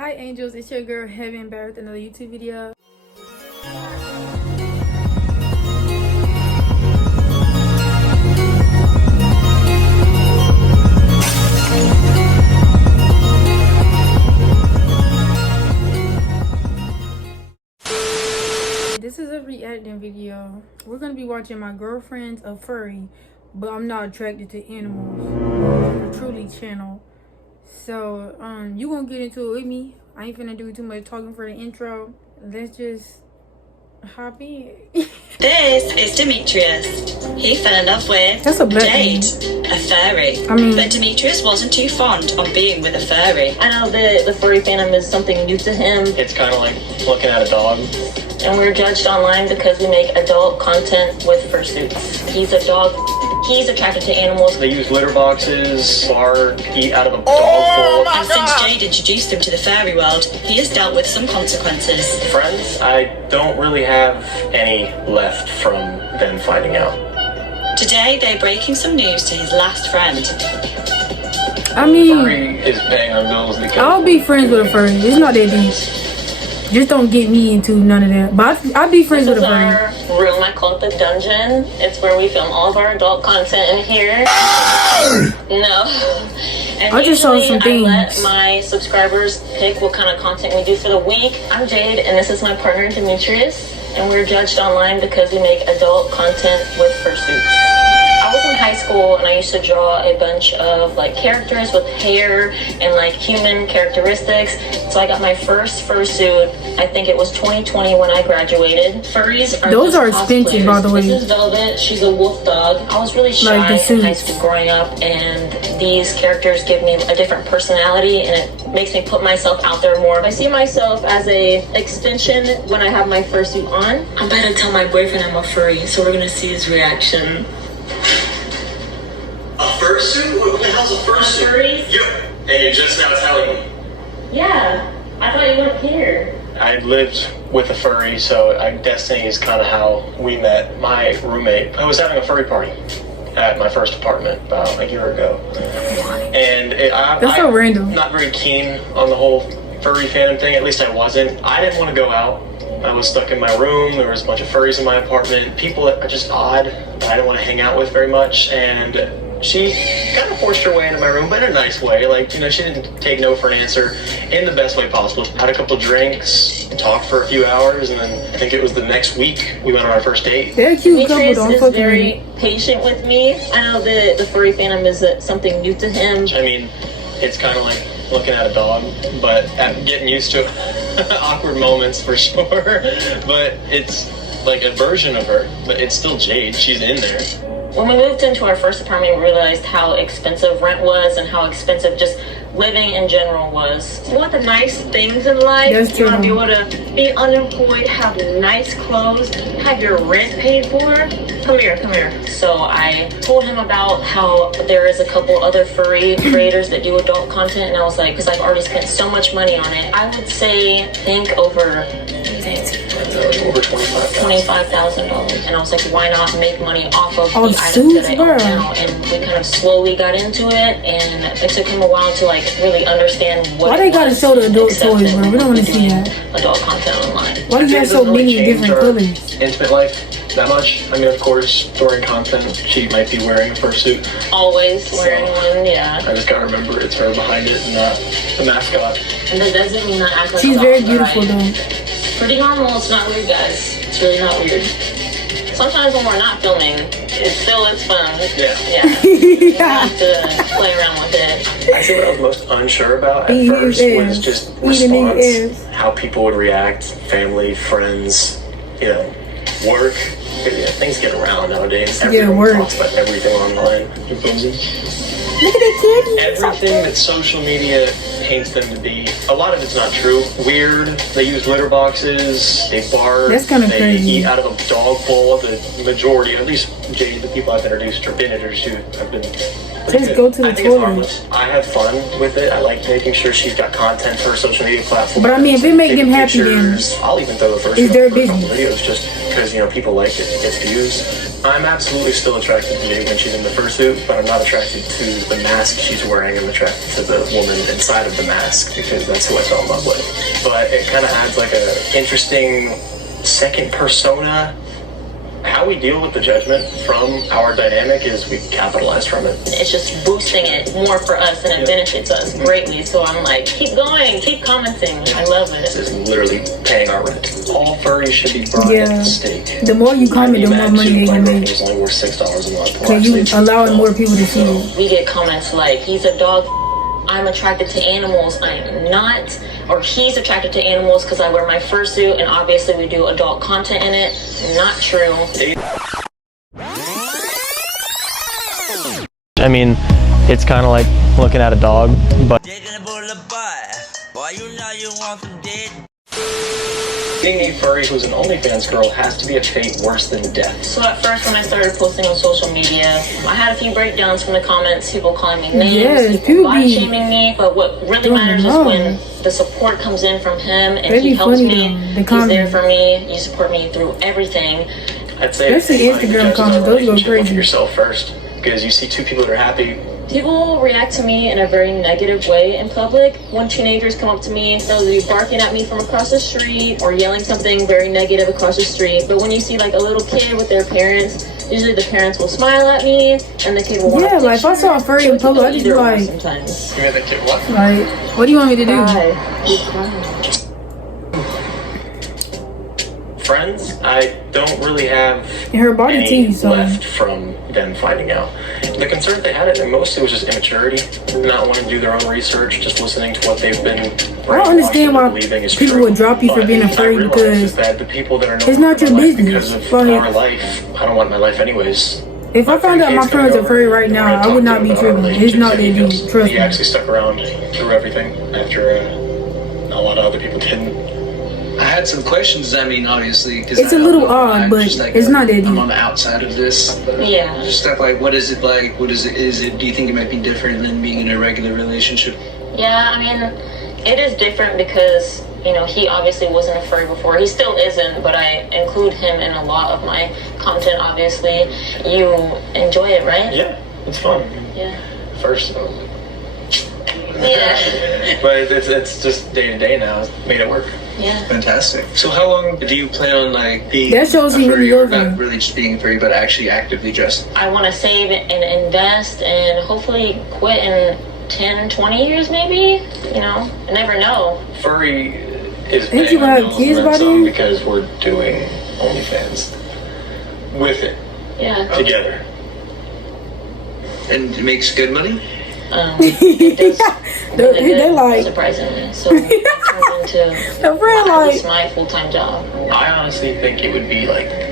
Hi angels, it's your girl Heaven back with another YouTube video. This is a reacting video. We're gonna be watching my girlfriend's a furry, but I'm not attracted to animals. A truly channel. So you gonna get into it with me. I ain't finna do too much talking for the intro. Let's just hop in. This is Demetrius. He fell in love with Jade, a furry. But Demetrius wasn't too fond of being with a furry. I know that the furry fandom is something new to him. It's kind of like looking at a dog. And we're judged online because we make adult content with fursuits. He's a dog. He's attracted to animals. They use litter boxes, bark, eat out of a dog bowl. And since Jade introduced him to the furry world, he has dealt with some consequences. Friends, I don't really have any left from them finding out. Today, they're breaking some news to his last friend. I mean, Furry is paying our bills because I'll be friends with a furry. It's not that deep. Just don't get me into none of that. But I'd be friends with a furry. This is our room. I call it the dungeon. It's where we film all of our adult content in here. No. And I just saw some things. I let my subscribers pick what kind of content we do for the week. I'm Jade, and this is my partner Demetrius. And we're judged online because we make adult content with fursuits. I was in high school and I used to draw a bunch of like characters with hair and like human characteristics. So I got my first fursuit. I think it was 2020 when I graduated. Furries are those are expensive, by the way. This is Velvet. She's a wolf dog. I was really shy in high school growing up, and these characters give me a different personality, and it makes me put myself out there more. I see myself as a extension when I have my fursuit on. I'm about to tell my boyfriend I'm a furry, so we're gonna see his reaction. A fursuit? What the hell's a fursuit? Furries? Yep. And you're just now telling me. Yeah, I thought you wouldn't care. I lived with a furry, so Destiny is kind of how we met. My roommate, I was having a furry party at my first apartment about a year ago. And that's so random. I'm not very keen on the whole furry fandom thing, at least I wasn't. I didn't want to go out. I was stuck in my room. There was a bunch of furries in my apartment. People that are just odd that I didn't want to hang out with very much. And she kind of forced her way into my room, but in a nice way. Like, you know, she didn't take no for an answer in the best way possible. Had a couple drinks, talked for a few hours, and then I think it was the next week we went on our first date. They're a cute couple, don't Demetrius is very patient with me. I know that the furry fandom is something new to him. I mean, it's kind of like looking at a dog, but I'm getting used to awkward moments for sure. But it's like a version of her, but it's still Jade. She's in there. When we moved into our first apartment, we realized how expensive rent was and how expensive just living in general was. You want the nice things in life. You want to be able to be unemployed, have nice clothes, have your rent paid for. Come here. So I told him about how there is a couple other furry creators that do adult content, and I was like, because I've already spent so much money on it, I would say think over $25,000. And I was like, why not make money off of the items that I own now? And we kind of slowly got into it, and it took him a while to like really understand what. Why they gotta show the adult toys, bro? We don't want to see that. Adult content online. Why do you have so many different colors? Intimate life that much. I mean, of course, during content, she might be wearing a fursuit. Always wearing one, yeah. I just gotta remember it's her behind it and not the mascot. And that doesn't mean not act like she's very beautiful, though. Pretty normal. It's not weird, guys. It's really not weird. Sometimes when we're not filming, it's fun. Yeah. You have to play around with it. Actually, what I was most unsure about at first was just response, how people would react, family, friends, you know, work. You know, things get around nowadays. Everyone talks about everything online. Look at that kid. Everything that social media paints them to be, a lot of it's not true. Weird. They use litter boxes. They bark. That's kind of crazy. They eat out of a dog bowl. The majority, at least Jade, the people I've introduced or been introduced to have been. Just go to the I think it's toilet. harmless. I have fun with it. I like making sure she's got content for her social media platform. But I mean, if it make them happy, then I'll even throw the first it's their couple business. videos just because, you know, people like it. It gets views. I'm absolutely still attracted to Jade when she's in the fursuit, but I'm not attracted to the mask she's wearing. I'm attracted to the woman inside of the mask because that's who I fell in love with. But it kind of adds like a interesting second persona. How we deal with the judgment from our dynamic is we capitalize from it. It's just boosting it more for us, and it benefits us greatly. So I'm like, keep going, keep commenting. I love it. This is literally paying our rent. All furries should be brought at the stake. The more you comment, the more money they can make. It's only worth $6 a month. Because you allowing more people to see it. We get comments like, he's a dog, I'm attracted to animals, I am not. Or he's attracted to animals because I wear my fursuit, and obviously we do adult content in it. Not true. I mean, it's kind of like looking at a dog, but being a furry who's an OnlyFans girl has to be a fate worse than death. So at first, when I started posting on social media, I had a few breakdowns from the comments, people calling me names, people body shaming me, but what really matters is when the support comes in from him and he helps me, he's there for me, you support me through everything. I'd say especially Instagram comments, those go crazy. Yourself first, because you see two people that are happy. People react to me in a very negative way in public. When teenagers come up to me, they'll be barking at me from across the street or yelling something very negative across the street. But when you see like a little kid with their parents, usually the parents will smile at me and the kid will want to like if I saw a furry in public, I'd just be like, sometimes. You the kid what? Like, what do you want me to do? Friends, I don't really have Her body any so left from them finding out. The concern they had it, and mostly was just immaturity, not wanting to do their own research, just listening to what they've been. I don't understand why people would drop you for being a furry because that the people that are it's not your business. Because of our life, I don't want my life anyways. If I found out my friends are furry right now, I would not be tripping. It's not their deal. Trust He me. actually stuck around through everything after a lot of other people didn't. I had some questions. I mean, obviously, because it's a little odd, but it's not that deep. I'm on the outside of this. Yeah. Just stuff like, what is it like? What is it? Is it? Do you think it might be different than being in a regular relationship? Yeah, I mean, it is different because, you know, he obviously wasn't a furry before. He still isn't, but I include him in a lot of my content, obviously. You enjoy it, right? Yeah, it's fun. Yeah. First. Yeah. But it's just day to day now. It's made it work. Yeah. Fantastic. So how long do you plan on like being that shows a you furry, really or not really just being furry, but actually actively dressing? I want to save and invest and hopefully quit in 10, 20 years maybe. You know, I never know. Furry is Ain't you gonna have kids by then? because we're doing OnlyFans with it. Yeah. Together. And it makes good money? It does really they good, like surprisingly. So it turns into at least my full-time job. I honestly think it would be like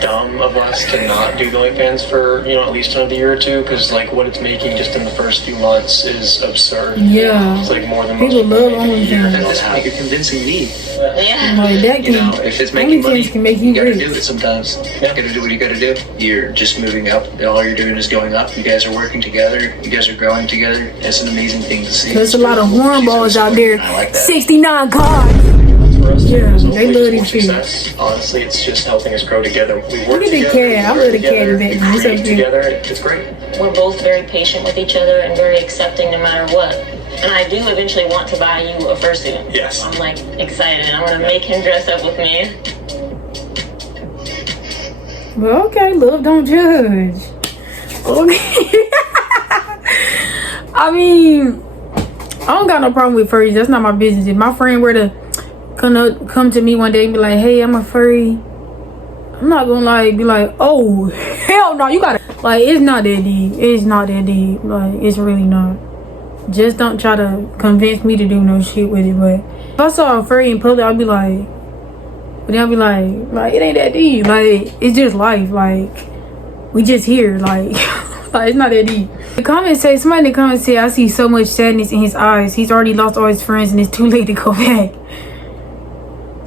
dumb of us to not do the OnlyFans for, you know, at least another year or two, because like what it's making just in the first few months is absurd. Yeah. It's like more than people love At OnlyFans. this point, you're convincing me. Yeah. Like that You know, can, if it's making money, OnlyFans can make you you gotta rich. do it sometimes. You gotta do what you gotta do. You're just moving up. All you're doing is going up. You guys are working together. You guys are growing together. It's an amazing thing to see. There's a lot of hornballs out there. I like that. 69 cars. Yeah, they love these shit. Honestly, it's just helping us grow together. We work Look at the together. cat. I love the cat in the back. It's so cute. Together, it's great. We're both very patient with each other and very accepting no matter what. And I do eventually want to buy you a fursuit. Yes. I'm like excited. I want to make him dress up with me. Well, okay, love don't judge. Okay. I mean, I don't got no problem with furries. That's not my business. If my friend were to come to me one day and be like, hey, I'm a furry, I'm not gonna like be like, oh hell no, you gotta, like, it's not that deep. It's not that deep. Like, it's really not. Just don't try to convince me to do no shit with it. But if I saw a furry in public, I'd be like, but then I'd be like it ain't that deep. Like, it's just life. Like, we just here. Like, like it's not that deep. The comments say, somebody in the comments say, I see so much sadness in his eyes. He's already lost all his friends and it's too late to go back.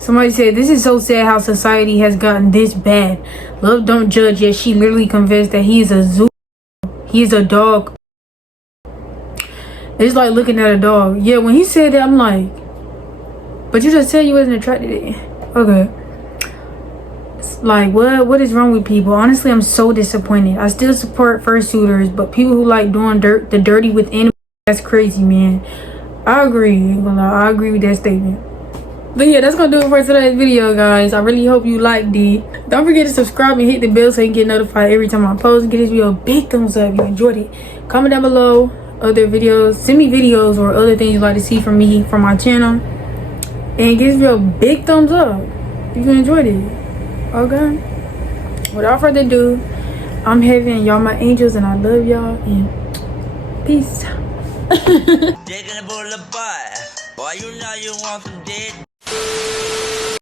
Somebody said, this is so sad how society has gotten this bad. Love don't judge, yet she literally confessed that he is a zoo. He is a dog. It's like looking at a dog. Yeah, when he said that, I'm like, but you just said you wasn't attracted to it. Okay. It's like, what is wrong with people? Honestly, I'm so disappointed. I still support fursuiters, but people who like doing the dirty with animals, that's crazy, man. I agree. I agree with that statement. But yeah, that's gonna do it for today's video, guys. I really hope you liked it. Don't forget to subscribe and hit the bell so you can get notified every time I post. Give this video a big thumbs up if you enjoyed it. Comment down below other videos. Send me videos or other things you'd like to see from me from my channel. And give this video a big thumbs up if you enjoyed it. Okay? Without further ado, I'm Heaven. Y'all my angels and I love y'all. And peace. Boy, you know you want some dead.